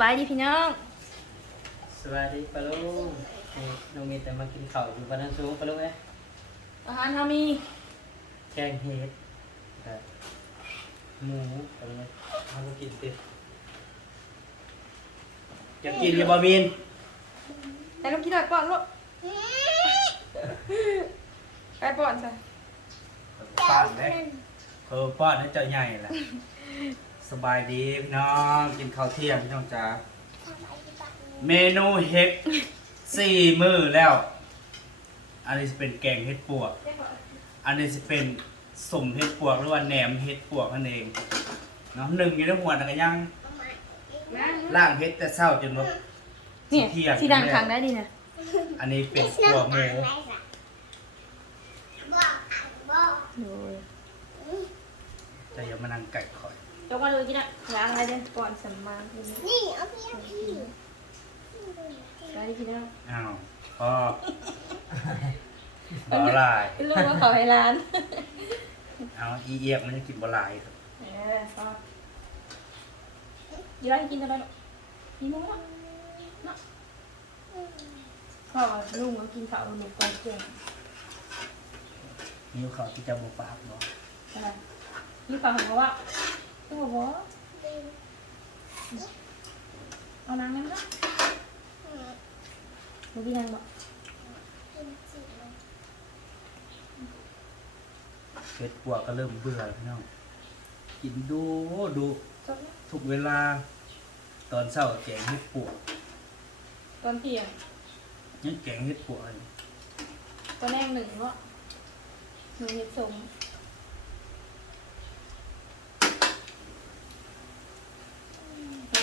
บายดีพี่น้อง สวัสดีปะลุงนี่น้องมีแต่มากินข้าวอยู่บ้านนันสูงปะลุงเอ้ยอาหารเรามีแกงเห็ดกับหมูปะลุงเอ้ยเอามากินติจะกินอยังบะมินแต่ลูกกินหน่อยป้อนลูกไปป้อนใส่ป้านเลยเออป้อนให้เจ้าใหญ่แหละ สบายดีพี่น้องกินข้าวเที่ยงพี่น้องจ๋าเมนูเห็ดสี่มือแล้ว อันนี้จะเป็นแกงเห็ดปวก อันนี้จะเป็นสมเห็ดปวกหรือว่าแหนมเห็ดปวกนั่นเองเนาะหนึ่งอยู่ในหัวนะก็ยังนะล่างเห็ดแต่เศร้าจนว่าเนี่ยเที่ยงสีดังขังได้ดีนะอันนี้เป็นขัวหมูโอ้ยแต่อย่ามานั่งไก่คอย ยกมาเลยกินอะล้างอะไรเด้ป้อนสัมมาทีนี้นี่เอาพี่เอาพี่ไปดีพี่น้องอ้าวพ่อบ่หลายลูกว่าขอให้ร้านเอาอีเอียกมันจะกินบ่หลายครับเออพ่อยี่ร้านกินอะไรลูกกินมั้งเนาะพ่อลุงก็กินข้าวหนูก่อนเก่งนิ้วเขาที่จะบ่ปากบ่อะไรนี่ฟังเขาว่า ตัวบอกว่าเอานางนั่นก็หนูกินนางบอกเห็ดปวกก็เริ่มเบื่อแล้วพี่น้องกินดูดูจบแล้วทุกเวลา ตอนเช้าก็แกงเห็ดปวกตอนเที่ยงยังแกงเห็ดปวกเลยตอนแรกหนึ่งเนาะหนูเห็ดสม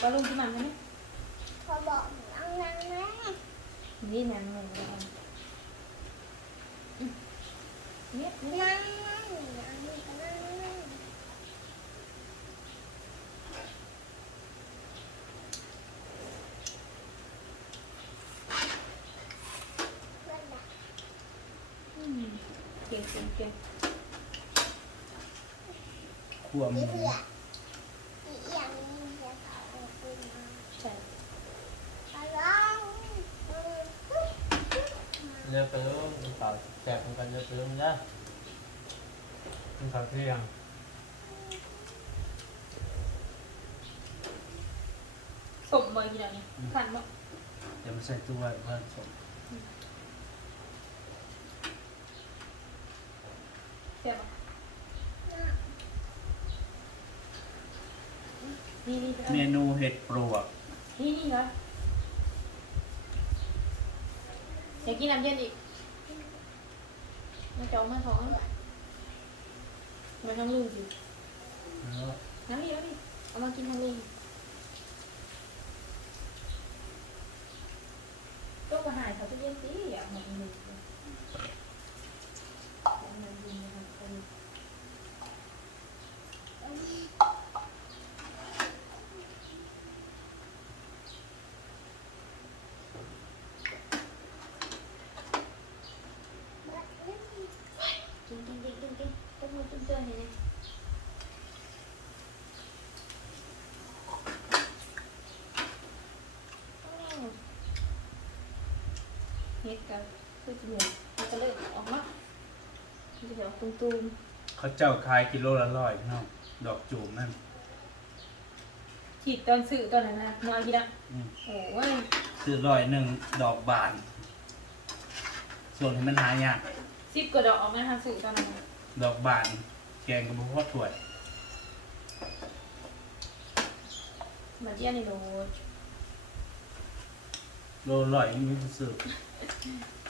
แล้วก็ลุงที่มันใช่ไหมพอบอกนั่งนังนะนี่แนนหนูเลยเนี่ยนี่นั่งนั่งนั่งนั่งนั่งเก่งเก่งเก่งขวม นี่เพื่อกอย่างนี้จะเขาเป็นมา ใช่ อะไร เลือกไปรู้กินข้าวแซ่บเหมือนกันเลือกไปรู้นะกินข้าวเที่ยงสมบ่อยกี่ดอกนี่ขันบ่เดี๋ยวมาใส่ตู้ไว้เพื่อนสมเสียบบ่นี่นี่เมนูเห็ดปลวกนี่นี่เหรอ อยากกินน้ำเย็นอีกมาจองมาท้องมาทั้งลุงสิแล้วน้ำพี่น้ำพี่เอามากินทั้งลุงก็กระหายเขาจะเย็นสิอยากหมดหนึ่งเลย จริงจริงจริงจริงจริงต้องมาจุ่มเตือนนี่เฮ็ดกันคือจมูกมันก็เลยออกมามันจะออกตุ้มเขาเจ้าขายกิโลละร้อยพี่น้องดอกจูมนั่นๆฉีดตอนสื่อตอนนั้นนะมากี่ละอืมโอ้ยซื้อร้อยหนึ่งดอกบาน ส่วนที่มันหายากสิบกว่าดอกออกมาทางสื่อตอนนั้นนะดอกบาน แกงกับพวกถั่วยเหมือนเยี่ยนี่โลโลร้อยยังไมีซื้อ Thank you.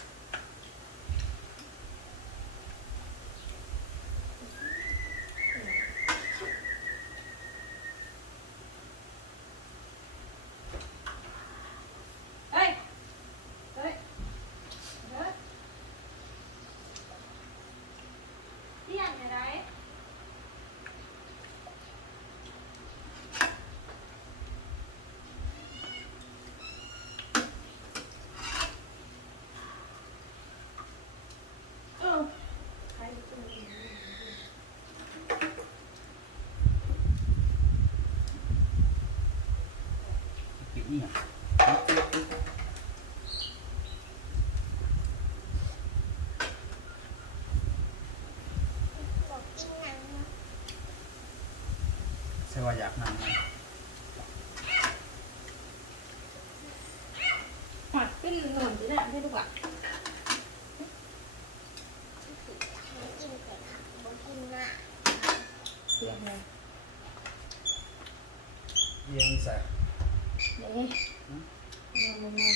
ใช่ว่าอยากนั่งไหมหัดขึ้นหนุนจะได้ให้ทุกอะกินแต่ผักบอกกินหน้าเสียงเลยเอียงใส่เดี๋ยวนี้ลงลงมา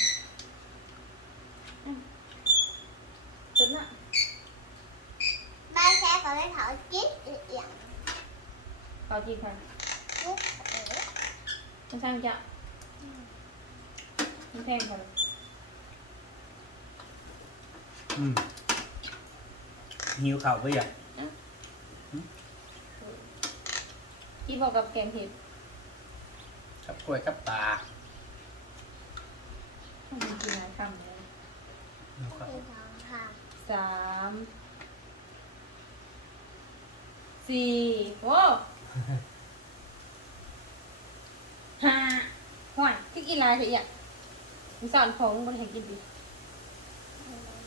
จุดน่ะใบแซ่ก็เลยเผากิ๊กเอียงเขาจีบใครกิ๊กเอ๋ มันสร้างจะมันแพงเขาเลยอืมหิวข้าวไปอย่างที่บอกกับแกงเห็ดกับกล้วยกับปลามันมีกี่นายคำเลยหิวข้าวกินสองคสามสี่โว้ห้า ห่วยที่กินลายเสียอะมีสอนของบนแห่งกินดี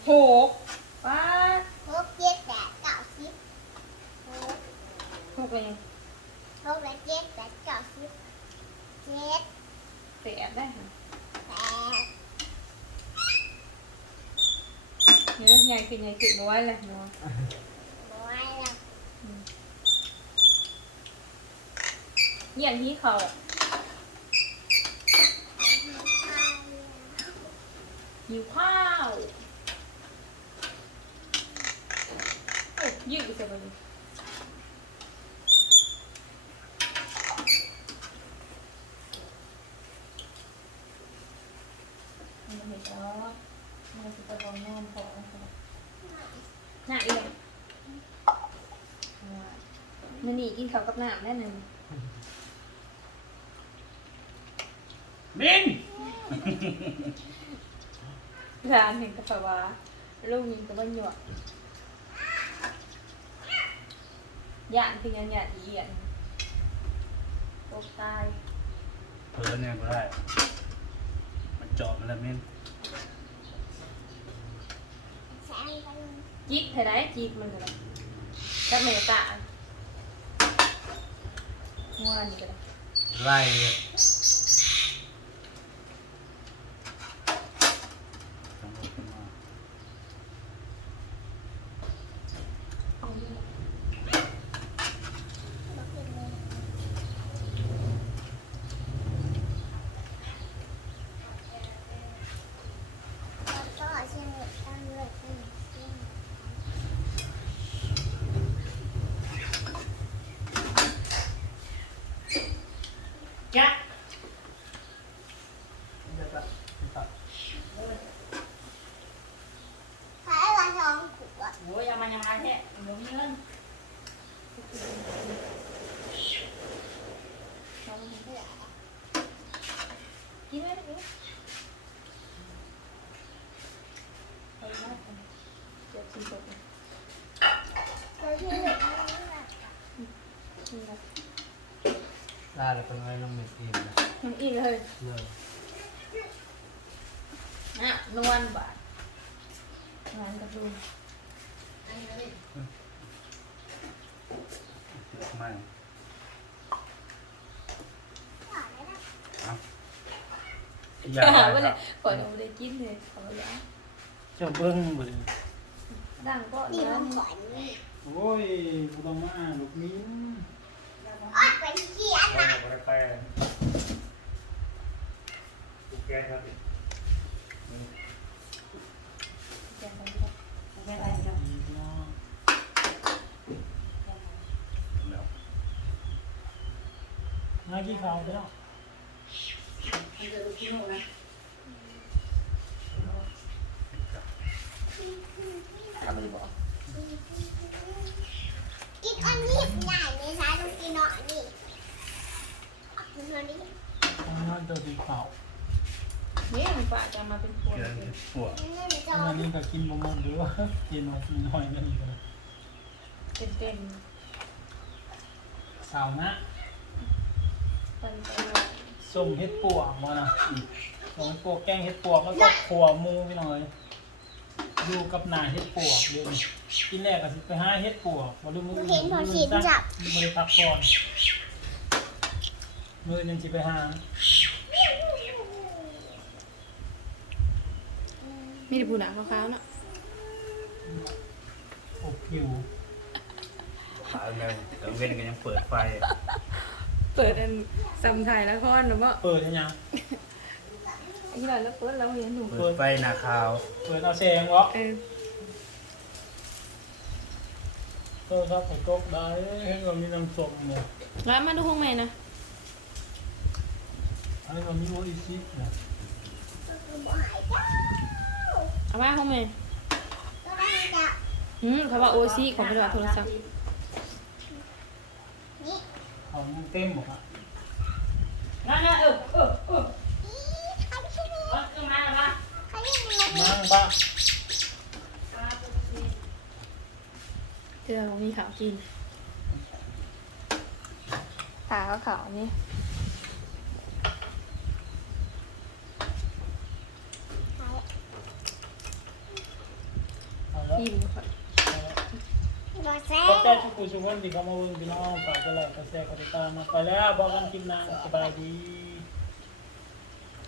หกป้าดำหกเจ็ดแปดเก้าสิบหกหกเลยยังหกและเจ็ดแปดเก้าสิบเจ็ดแปดได้ค่ะแปดเนื้อใหญ่ขึ้นใหญ่ขึ้นมาไว้เลยเนาะร้อยแล้วเยี่ยนที่เขา หิวข้าวโอ้ยืดไปเลยมันเห็นแล้วมันจะตะกอนนอนพอนะครับหน้าเอียงมันนี่กินข้าวกับน้ำแน่นอนมิน ร้านเห็นกาแฟว่าลูกยิงกับบ้าหยวกย่านคือยังหยาดอีเอียนโอ้ตายเพิ่นเนี่ยก็ได้ มันเจาะมันล้วมินจิกเท่าไรจิกมันเท่าไรกับเมตาหัวนี่ก็ได้ไล่ต้องลงขึ้นมา บอกกินเลยแล้วก็เชียงเหนือตั้งเลยอืมเชียงเหนือ จ้ะ เดี๋ยวจะ ตัดใช้ละสองขวดโอ้ยยังมายังมาแท้หลงเงินกินไหมกิ นไปนะเดี๋ยวชิมก่อนเธอที่เหลือไม่ได้แบบชิมก่อนได้แล้วเป็นไงน้องเม็ดอิ่มนะมันอีกเลยเลยนะนวลบาทงานกับลุงเยอะมากหวานเลยนะอยากหาได้ว่าคเลรัยบก่อนเราได้กินเลยขออยาเจ้าเบิ้งบ่เลยดังก็ดีเนื้อมันหวานนี่โอ้ยบ่ต้องมาลูกมิ้นออดเป็นเขียนนะกาแฟกูแกครับ แกงกันดีกว่าแกงอะไรกัน แล้ว น่ากินข้าวเด้อมันจะดูกินหมดนะทำไปบอกกินอันนี้ใหญ่ในซ้ายต้องกินหน่อยนี่กินอันนี้น่าจะกินข้าวนี่มันป่าจะมาเป็นพวงเกลือเลยหัวนี่มันจะอันนี้ก็กินบ่หมดหรือว่ากินมากินน้อยกันอีกนะเป็นเต็มสาวนะ เป็นไปเลยสส้มเห็ดปวกมานะส้มเห็ดปวกแกงเห็ดปวกแล้วก็ขัวหมูพี่น้อยอยู่กับหนาเห็ดปวกเดี๋ยวนี้กินแรกก็สิไปหาเห็ดปวกมาดูมือเห็นพอเห็นจับ มือพักก่อนมือยังสิไปหามีแต่ผู้หนาขาวๆเนาะอบผิวขาเงินกลางเว้นก็ยังเปิดไฟ เปิดอันซัมไทยแล้วก็หนูว่าเปิดให้ยังไอ้ที่เราแล้วเปิดแล้วเห็นหนูเปิดไฟหนาขาว เปิดเอาแสงวะเออเปิดครับผมก็ได้ให้เรามีน้ำส้มเนี่ยแล้วมาดูห้องแม่นะให้เรามีโออิชิเนี่ยบ่หายเจ้าเอามาห้องแม่ก็ได้เจ้าอืมเขาว่าโอซีของกระดาษโทรศัพท์นี่ เอาเต็มหมดอะนั่นนะเออเออเออเอาขึ้นมาละนั่งปะเจอขอมีขาวกิน ตาก็ขาวนี่อาแล้วกินค่ะ ขอบใจทุกคนทุกคนที่เข้ามาเบิ่งพี่น้องฝากกดไลค์กดแชร์กดติดตามมาไปแล้วบอกกันคลิปหน้าสบายดี